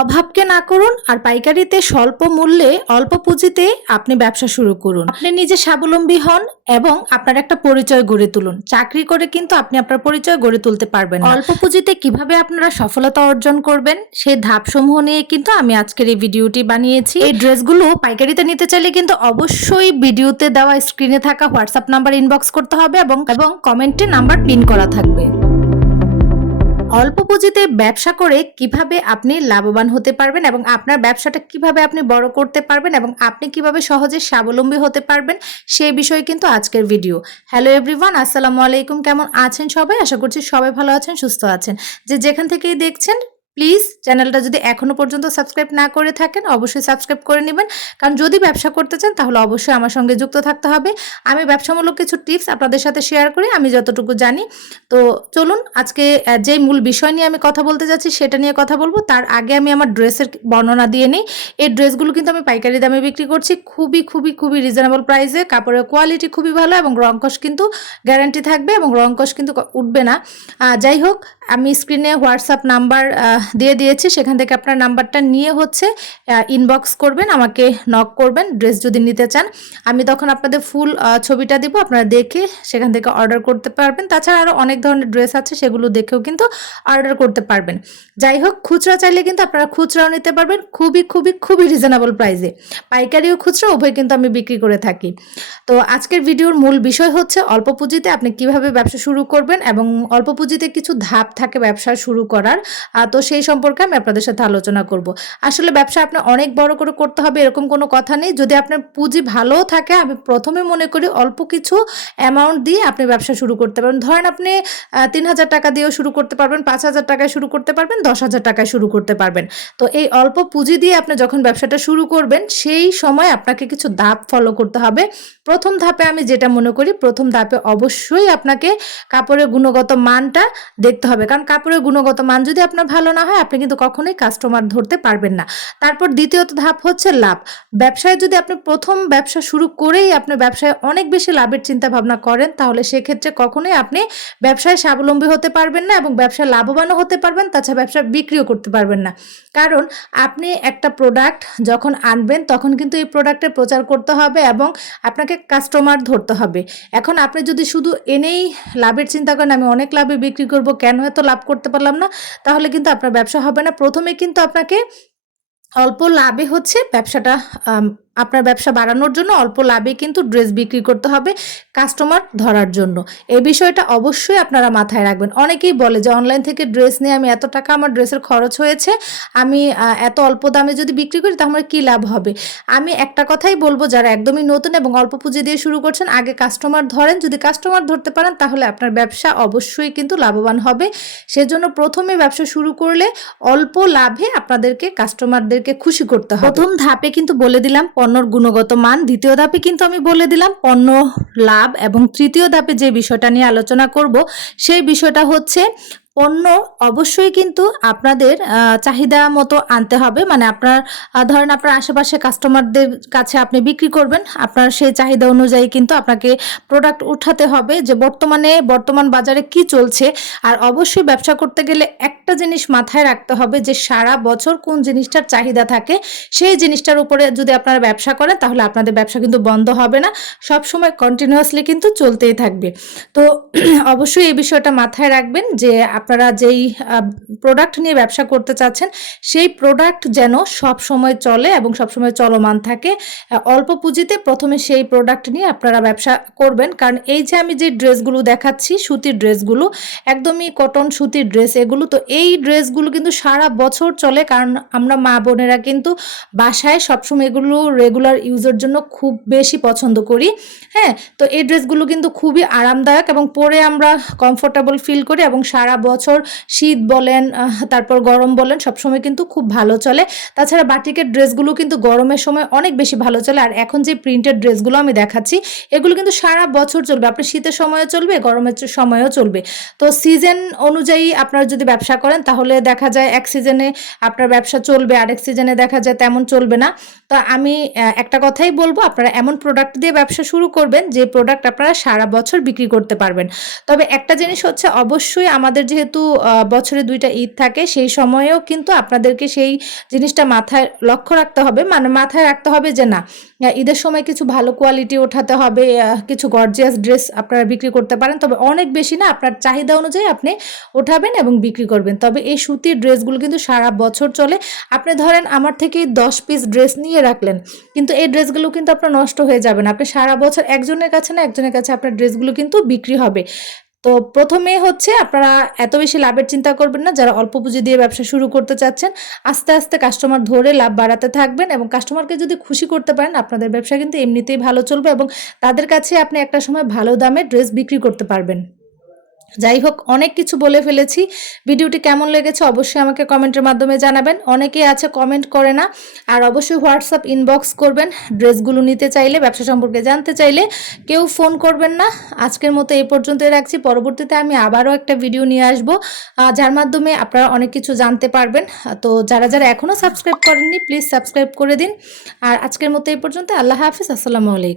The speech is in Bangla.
অভাবকে না করুন আর পাইকারিতে স্বল্প মূল্যে অল্প পুঁজিতে আপনি ব্যবসা শুরু করুন। আপনি নিজে স্বাবলম্বী হন এবং আপনার একটা পরিচয় গড়ে তুলুন। চাকরি করে কিন্তু আপনি আপনার পরিচয় গড়ে তুলতে পারবেন না। অল্প পুঁজিতে কিভাবে আপনারা সফলতা অর্জন করবেন সেই ধাপসমূহ নিয়ে কিন্তু আমি আজকের এই ভিডিওটি বানিয়েছি। এই ড্রেসগুলো পাইকারিতে নিতে চাইলে কিন্তু অবশ্যই ভিডিওতে দেওয়া স্ক্রিনে থাকা হোয়াটসঅ্যাপ নাম্বার ইনবক্স করতে হবে এবং কমেন্টে নাম্বার পিন করা থাকবে। অল্প পুঁজিতে ব্যবসা করে কিভাবে আপনি লাভবান হতে পারবেন এবং আপনার ব্যবসাটা কিভাবে আপনি বড় করতে পারবেন এবং আপনি কিভাবে সহজে স্বাবলম্বী হতে পারবেন সেই বিষয়ে কিন্তু আজকের ভিডিও। হ্যালো এভরিওয়ান, আসসালামু আলাইকুম। কেমন আছেন সবাই? আশা করছি সবাই ভালো আছেন, সুস্থ আছেন। যেখান থেকেই দেখছেন প্লিজ চ্যানেলটা যদি এখনো পর্যন্ত সাবস্ক্রাইব না করে থাকেন অবশ্যই সাবস্ক্রাইব করে নেবেন, কারণ যদি ব্যবসা করতে চান তাহলে অবশ্যই আমার সঙ্গে যুক্ত থাকতে হবে। আমি ব্যবসামূলক কিছু টিপস আপনাদের সাথে শেয়ার করি আমি যতটুকু জানি। তো চলুন আজকে যেই মূল বিষয় নিয়ে আমি কথা বলতে যাচ্ছি সেটা নিয়ে কথা বলবো। তার আগে আমি আমার ড্রেসের বর্ণনা দিয়ে নিই। এই ড্রেসগুলো কিন্তু আমি পাইকারি দামে বিক্রি করছি, খুবই রিজনেবল প্রাইসে। কাপড়ের কোয়ালিটি খুবই ভালো এবং রংকশ কিন্তু গ্যারান্টি থাকবে এবং রংকশ কিন্তু উঠবে না। যাই হোক, আমি স্ক্রিনে হোয়াটসঅ্যাপ নাম্বার দিয়ে দিয়েছি, সেখান থেকে আপনার নাম্বারটা নিয়ে ইনবক্স করবেন, আমাকে নক করবেন ড্রেস যদি নিতে চান। আমি তখন আপনাদের ফুল ছবিটা দিব, আপনারা দেখে সেখান থেকে অর্ডার করতে পারবেন। তাছাড়া আরও অনেক ধরনের ড্রেস আছে, সেগুলো দেখেও কিন্তু অর্ডার করতে পারবেন। যাই হোক, খুচরা চাইলে কিন্তু আপনারা খুচরাও নিতে পারবেন খুবই রিজনেবল প্রাইসে। পাইকারি ও খুচরা উভয় কিন্তু আমি বিক্রি করে থাকি। তো আজকের ভিডিওর মূল বিষয় হচ্ছে অল্প পুঁজিতে আপনি কিভাবে ব্যবসা শুরু করবেন এবং অল্প পুঁজিতে কিছু ধাপ থাকে ব্যবসা শুরু করার। তো সেই সম্পর্কে আমি আপনাদের সাথে আলোচনা করব। আসলে ব্যবসা আপনি অনেক বড় করে করতে হবে এরকম কোনো কথা নেই। যদি আপনার পুঁজি ভালোও থাকে, আমি প্রথমে মনে করি অল্প কিছু অ্যামাউন্ট দিয়ে আপনি ব্যবসা শুরু করতে পারবেন। ধরেন আপনি 3,000 টাকা দিয়েও শুরু করতে পারবেন, 5,000 টাকায় শুরু করতে পারবেন, 10,000 টাকায় শুরু করতে পারবেন। তো এই অল্প পুঁজি দিয়ে আপনি যখন ব্যবসাটা শুরু করবেন সেই সময় আপনাকে কিছু ধাপ ফলো করতে হবে। প্রথম ধাপে আমি যেটা মনে করি, প্রথম ধাপে অবশ্যই আপনাকে কাপড়ের গুণগত মানটা দেখতে হবে, কারণ কাপড়ের গুণগত মান যদি আপনার ভালো না হয় আপনি কিন্তু কখনোই কাস্টমার ধরতে পারবেন না। তারপর দ্বিতীয়ত ধাপ হচ্ছে লাভ। ব্যবসায় যদি আপনি প্রথম ব্যবসা শুরু করেই আপনি ব্যবসায় অনেক বেশি লাভের চিন্তা ভাবনা করেন, তাহলে সেক্ষেত্রে কখনোই আপনি ব্যবসায় স্বাবলম্বী হতে পারবেন না এবং ব্যবসায় লাভবানও হতে পারবেন, তাছাড়া ব্যবসা বিক্রিও করতে পারবেন না। কারণ আপনি একটা প্রোডাক্ট যখন আনবেন তখন কিন্তু এই প্রোডাক্টের প্রচার করতে হবে এবং আপনাকে কাস্টমার ধরতে হবে। এখন আপনি যদি শুধু এনেই লাভের চিন্তা করেন, আমি অনেক লাভে বিক্রি করব, কেন এত লাভ করতে পারলাম না, তাহলে কিন্তু আপনার ব্যবসা হবে না। প্রথমে কিন্তু আপনাকে অল্প লাভে ব্যবসাটা আপনার ব্যবসা বাড়ানোর জন্য অল্প লাভে কিন্তু ড্রেস বিক্রি করতে হবে কাস্টমার ধরার জন্য। এই বিষয়টা অবশ্যই আপনারা মাথায় রাখবেন। অনেকেই বলে যে অনলাইন থেকে ড্রেস নিয়ে আমি এত টাকা আমার ড্রেসের খরচ হয়েছে, আমি এত অল্প দামে যদি বিক্রি করি তাহলে কী লাভ হবে। আমি একটা কথাই বলবো, যারা একদমই নতুন এবং অল্প পুঁজি দিয়ে শুরু করছেন, আগে কাস্টমার ধরেন। যদি কাস্টমার ধরতে পারেন তাহলে আপনার ব্যবসা অবশ্যই কিন্তু লাভবান হবে। সেজন্য প্রথমে ব্যবসা শুরু করলে অল্প লাভে আপনাদেরকে কাস্টমারদেরকে খুশি করতে হবে। প্রথম ধাপে কিন্তু বলে দিলাম পণ্যর গুণগত মান, দ্বিতীয় ধাপে কিন্তু আমি বলে দিলাম পণ্য লাভ এবং তৃতীয় ধাপে যে বিষয়টা নিয়ে আলোচনা করব সেই বিষয়টা হচ্ছে পণ্য অবশ্যই কিন্তু আপনাদের চাহিদা মতো আনতে হবে। মানে আপনার ধরেন আপনার আশেপাশে কাস্টমারদের কাছে আপনি বিক্রি করবেন, আপনার সেই চাহিদা অনুযায়ী কিন্তু আপনাকে প্রোডাক্ট উঠাতে হবে যে বর্তমান বাজারে কি চলছে। আর অবশ্যই ব্যবসা করতে গেলে একটা জিনিস মাথায় রাখতে হবে যে সারা বছর কোন জিনিসটার চাহিদা থাকে, সেই জিনিসটার উপরে যদি আপনারা ব্যবসা করেন তাহলে আপনাদের ব্যবসা কিন্তু বন্ধ হবে না, সব সময় কন্টিনিউয়াসলি কিন্তু চলতেই থাকবে। তো অবশ্যই এই বিষয়টা মাথায় রাখবেন যে আপনারা যেই প্রোডাক্ট নিয়ে ব্যবসা করতে চাচ্ছেন সেই প্রোডাক্ট যেন সব সময় চলে এবং সব সময় চলমান থাকে। অল্প পুঁজিতে প্রথমে সেই প্রোডাক্ট নিয়ে আপনারা ব্যবসা করবেন, কারণ এই যে আমি যে ড্রেসগুলো দেখাচ্ছি, সুতির ড্রেসগুলো, একদমই কটন সুতির ড্রেস এগুলো, তো এই ড্রেসগুলো কিন্তু সারা বছর চলে, কারণ আমরা মা বোনেরা কিন্তু বাসায় সবসময় এগুলো রেগুলার ইউজের জন্য খুব বেশি পছন্দ করি। হ্যাঁ, তো এই ড্রেসগুলো কিন্তু খুবই আরামদায়ক এবং পরে আমরা কমফোর্টেবল ফিল করি এবং সারা বছর শীত বলেন তারপর গরম বলেন সবসময় কিন্তু খুব ভালো চলে। তাছাড়া বাটিকের ড্রেসগুলো কিন্তু গরমের সময় অনেক বেশি ভালো চলে। আর এখন যে প্রিন্টেড ড্রেসগুলো আমি দেখাচ্ছি এগুলো কিন্তু সারা বছর চলবে, আপনার শীতের সময়ও চলবে, গরমের সময়ও চলবে। তো সিজন অনুযায়ী আপনারা যদি ব্যবসা করেন তাহলে দেখা যায় এক সিজনে আপনার ব্যবসা চলবে, আরেক সিজনে দেখা যায় তেমন চলবে না। তো আমি একটা কথাই বলবো, আপনারা এমন প্রোডাক্ট দিয়ে ব্যবসা শুরু করবেন যে প্রোডাক্ট আপনারা সারা বছর বিক্রি করতে পারবেন। তবে একটা জিনিস হচ্ছে, অবশ্যই আমাদের যেহেতু যেহেতু বছরে 2টা ঈদ থাকে, সেই সময়েও কিন্তু আপনাদেরকে সেই জিনিসটা মাথায় লক্ষ্য রাখতে হবে, মানে মাথায় রাখতে হবে যে না, ঈদের সময় কিছু ভালো কোয়ালিটি ওঠাতে হবে, কিছু গর্জিয়াস ড্রেস আপনারা বিক্রি করতে পারেন, তবে অনেক বেশি না, আপনার চাহিদা অনুযায়ী আপনি ওঠাবেন এবং বিক্রি করবেন। তবে এই সুতির ড্রেসগুলো কিন্তু সারা বছর চলে। আপনি ধরেন আমার থেকে 10 পিস ড্রেস নিয়ে রাখলেন, কিন্তু এই ড্রেসগুলো কিন্তু আপনার নষ্ট হয়ে যাবে না। আপনি সারা বছর একজনের কাছে না একজনের কাছে আপনার ড্রেসগুলো কিন্তু বিক্রি হবে। তো প্রথমে হচ্ছে আপনারা এত বেশি লাভের চিন্তা করবেন না, যারা অল্প পুঁজি দিয়ে ব্যবসা শুরু করতে চাচ্ছেন। আস্তে আস্তে কাস্টমার ধরে লাভ বাড়াতে থাকবেন এবং কাস্টমারকে যদি খুশি করতে পারেন, আপনাদের ব্যবসা কিন্তু এমনিতেই ভালো চলবে এবং তাদের কাছে আপনি একটা সময় ভালো দামে ড্রেস বিক্রি করতে পারবেন। যাই হোক, অনেক কিছু বলে ফেলেছি। ভিডিওটি কেমন লেগেছে অবশ্যই আমাকে কমেন্টের মাধ্যমে জানাবেন। অনেকেই আছে কমেন্ট করে না, আর অবশ্যই হোয়াটসঅ্যাপ ইনবক্স করবেন ড্রেসগুলো নিতে চাইলে, ব্যবসা সম্পর্কে জানতে চাইলে। কেউ ফোন করবেন না। আজকের মতো এই পর্যন্তই রাখছি। পরবর্তীতে আমি আবারও একটা ভিডিও নিয়ে আসব, যার মাধ্যমে আপনারা অনেক কিছু জানতে পারবেন। তো যারা যারা এখনও সাবস্ক্রাইব করেননি প্লিজ সাবস্ক্রাইব করে দিন। আর আজকের মতো এই পর্যন্ত। আল্লাহ হাফিজ। আসসালামু আলাইকুম।